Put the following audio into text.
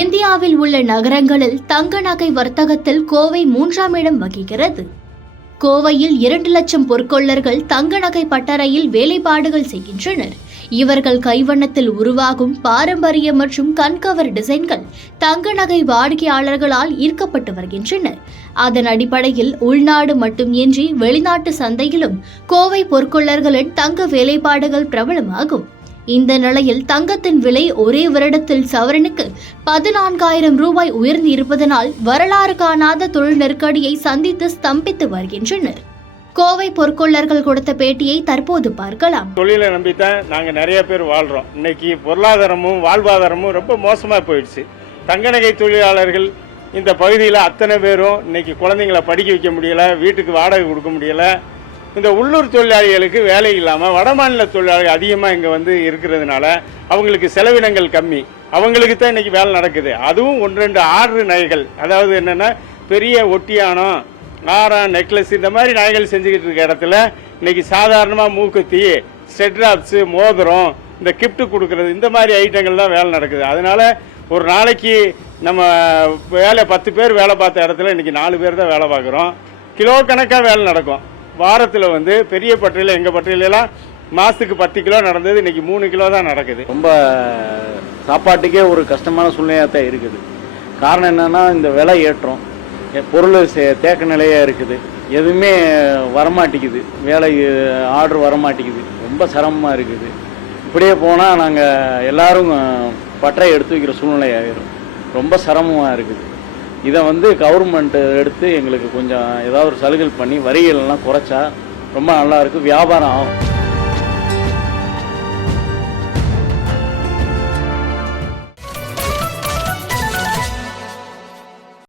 இந்தியாவில் உள்ள நகரங்களில் தங்க நகை வர்த்தகத்தில் கோவை 3ஆம் இடம் வகிக்கிறது. கோவையில் 2 லட்சம் பொற்கொள்ளர்கள் தங்க நகை பட்டறையில் வேலைப்பாடுகள் செய்கின்றனர். இவர்கள் கைவண்ணத்தில் உருவாகும் பாரம்பரிய மற்றும் கண்கவர் டிசைன்கள் தங்க நகை வாடிக்கையாளர்களால் ஈர்க்கப்பட்டு வருகின்றன. அதன் அடிப்படையில் உள்நாடு மட்டுமின்றி வெளிநாட்டு சந்தையிலும் கோவை பொற்கொள்ளர்களின் தங்க வேலைப்பாடுகள் பிரபலமாகும். இந்த நிலையில் தங்கத்தின் விலை ஒரே வருடத்தில் சவரனுக்கு 14,000 ரூபாய் உயர்ந்து இருப்பதனால் வரலாறு காணாத தொழில் நெருக்கடியை சந்தித்து ஸ்தம்பித்து வருகின்றனர். கோவை பொற்கொள்ளர்கள் கொடுத்த பேட்டியை தற்போது பார்க்கலாம். தொழிலை நம்பித்தான் நாங்க நிறைய பேர் வாழ்றோம். இன்னைக்கு பொருளாதாரமும் வாழ்வாதாரமும் ரொம்ப மோசமா போயிடுச்சு. தங்க நகை தொழிலாளர்கள் இந்த பகுதியில் அத்தனை பேரும் இன்னைக்கு குழந்தைங்களை படிக்க வைக்க முடியல, வீட்டுக்கு வாடகை கொடுக்க முடியல. இந்த உள்ளூர் தொழிலாளிகளுக்கு வேலை இல்லாமல் வடமாநில தொழிலாளிகள் அதிகமாக இங்கே வந்து இருக்கிறதுனால அவங்களுக்கு செலவினங்கள் கம்மி, அவங்களுக்கு தான் இன்றைக்கி வேலை நடக்குது. அதுவும் 1-2 ஆர்டர் நகைகள், அதாவது என்னென்னா பெரிய ஒட்டியானம், ஆரம், நெக்லஸ் இந்த மாதிரி நகைகள் செஞ்சுக்கிட்டு இருக்க இடத்துல இன்றைக்கி சாதாரணமாக மூக்குத்தி, ஸ்டெட்ராப்ஸு, மோதிரம், இந்த கிஃப்ட் கொடுக்கறது இந்த மாதிரி ஐட்டங்கள் தான் வேலை நடக்குது. அதனால் ஒரு நாளைக்கு நம்ம 10 பேர் வேலை பார்த்த இடத்துல இன்றைக்கி 4 பேர் தான் வேலை பார்க்குறோம். கிலோ கணக்காக வேலை நடக்கும். வாரத்தில் வந்து பெரிய பட்டறையில், எங்கள் பட்டறையிலலாம் மாதத்துக்கு 10 கிலோ நடந்தது, இன்றைக்கி 3 கிலோ தான் நடக்குது. ரொம்ப சாப்பாட்டுக்கே ஒரு கஷ்டமான சூழ்நிலையாக தான் இருக்குது. காரணம் என்னென்னா இந்த விலை ஏற்றம், பொருள் தேக்க நிலையாக இருக்குது, எதுவுமே வரமாட்டேங்குது, வேலை ஆர்டர் வரமாட்டேங்குது, ரொம்ப சிரமமாக இருக்குது. இப்படியே போனால் நாங்கள் எல்லோரும் பட்டறை எடுத்து வைக்கிற சூழ்நிலை ஆகிடும், ரொம்ப சிரமமாக இருக்குது. இதை வந்து கவர்மெண்ட் எடுத்து எங்களுக்கு கொஞ்சம் ஏதாவது ஒரு சலுகை பண்ணி வரிகளெல்லாம் குறைச்சா ரொம்ப நல்லாயிருக்கும், வியாபாரம் ஆகும்.